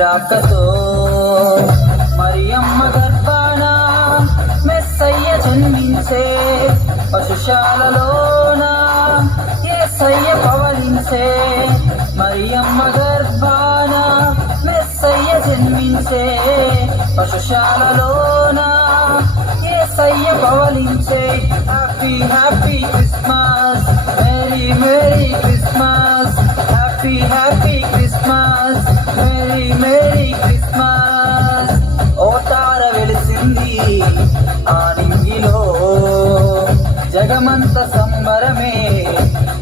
రాకతో మరియమ్మ గర్భాన మెస్సయ్య జన్మించే, పశుశాలలోన యేసయ్య పవలించే. మరియమ్మ గర్భాన మెస్సయ్య జన్మించే, పశుశాలలోన యేసయ్య పవలించే. Happy happy Christmas, merry merry Christmas, happy happy Christmas, merry merry Christmas. ఓ తార వెలిసింది ఆ నింగిలో, జగమంత సంబరమే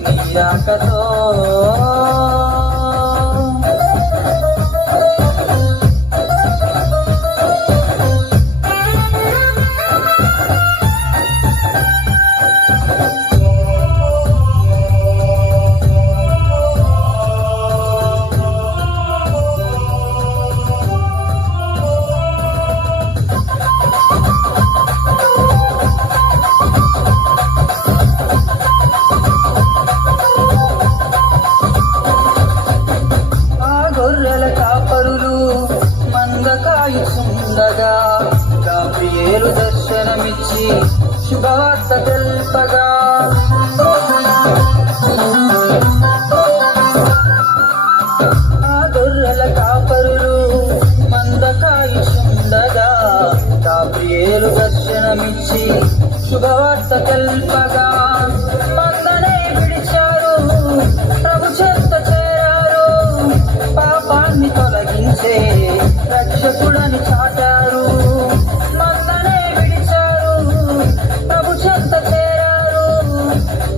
నీ రాకతో. కాయుచుండగా గాబ్రియేలు దర్శనమిచ్చి శుభవార్త తెల్పగా, ఆ గొర్రెల కాపరులు మంద కాయుచుండగా గాబ్రియేలు దర్శనమిచ్చి శుభవార్త తెల్పగా, మందనే విడిచారు ప్రభు చెంత చేరారు, పాపాన్ని తొలగించే రక్షకుడని చాటారు. మందనే విడిచారు ప్రభు చెంత చేరారు,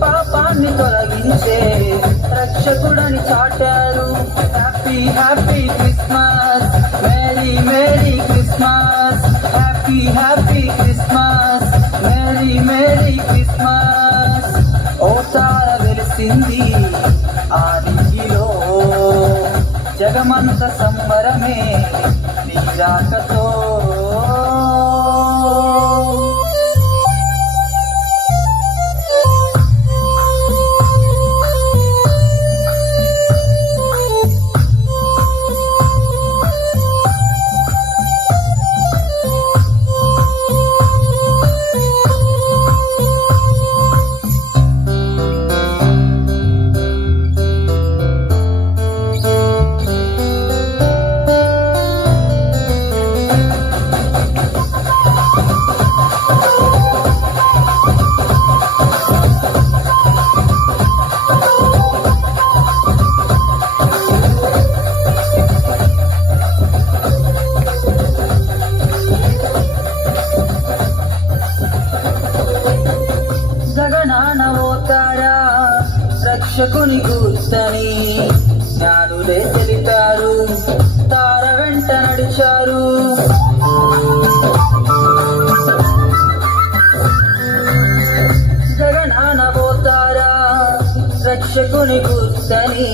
పాపాన్ని తొలగించే రక్షకుడని చాటారు. Happy happy Christmas, merry merry Christmas, happy happy Christmas, merry merry Christmas. ఓ తార వెలిసింది ఆ నింగిలో, జగమంత సంబరమే నీ రాకతో. జగనానవోతారా రక్షకుని గుర్తని జ్ఞానులే తెలిపారు, తార వెంట నడిచారు. జగనానవోతారా రక్షకుని గుర్తని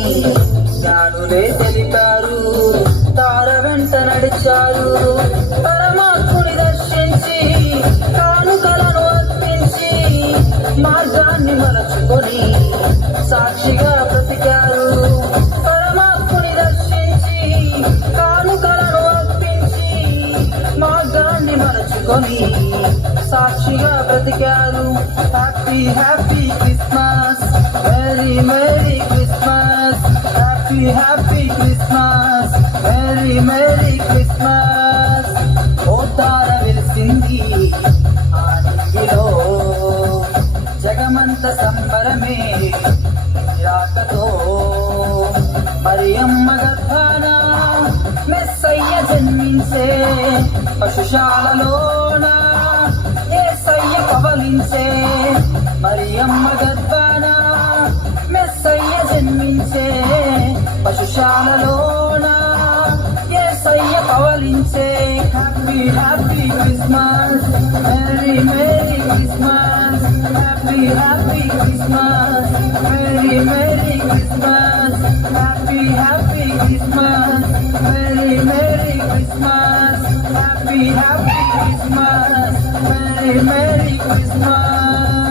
జ్ఞానులే తెలిపారు, తార వెంట నడిచారు. పరమాత్ముని దర్శించి కానుకలను అర్పించి మార్గాన్ని మలచుకొని సాక్షిగా బ్రతికారు. పరమాత్ముని దర్శించి కానుకలను అర్పించి మార్గాన్ని మలచుకొని సాక్షిగా బ్రతికారు. Happy happy Christmas, merry merry Christmas, happy happy Christmas, merry merry Christmas. ఓ తార వెలిసింది ఆ నింగిలో, జగమంత సంబరమే రాకతో. మరియమ్మ గర్భాన మెస్సయ్య జన్మించే, పశుశాలలోన యేసయ్య పవలించే. మరియమ్మ గర్భాన మెస్సయ్య జన్మించే, పశుశాలలోన యేసయ్య పవలించే. Happy happy Christmas, merry merry Christmas, happy happy Christmas, merry merry Christmas, happy happy Christmas, merry merry Christmas, happy happy Christmas, merry merry Christmas.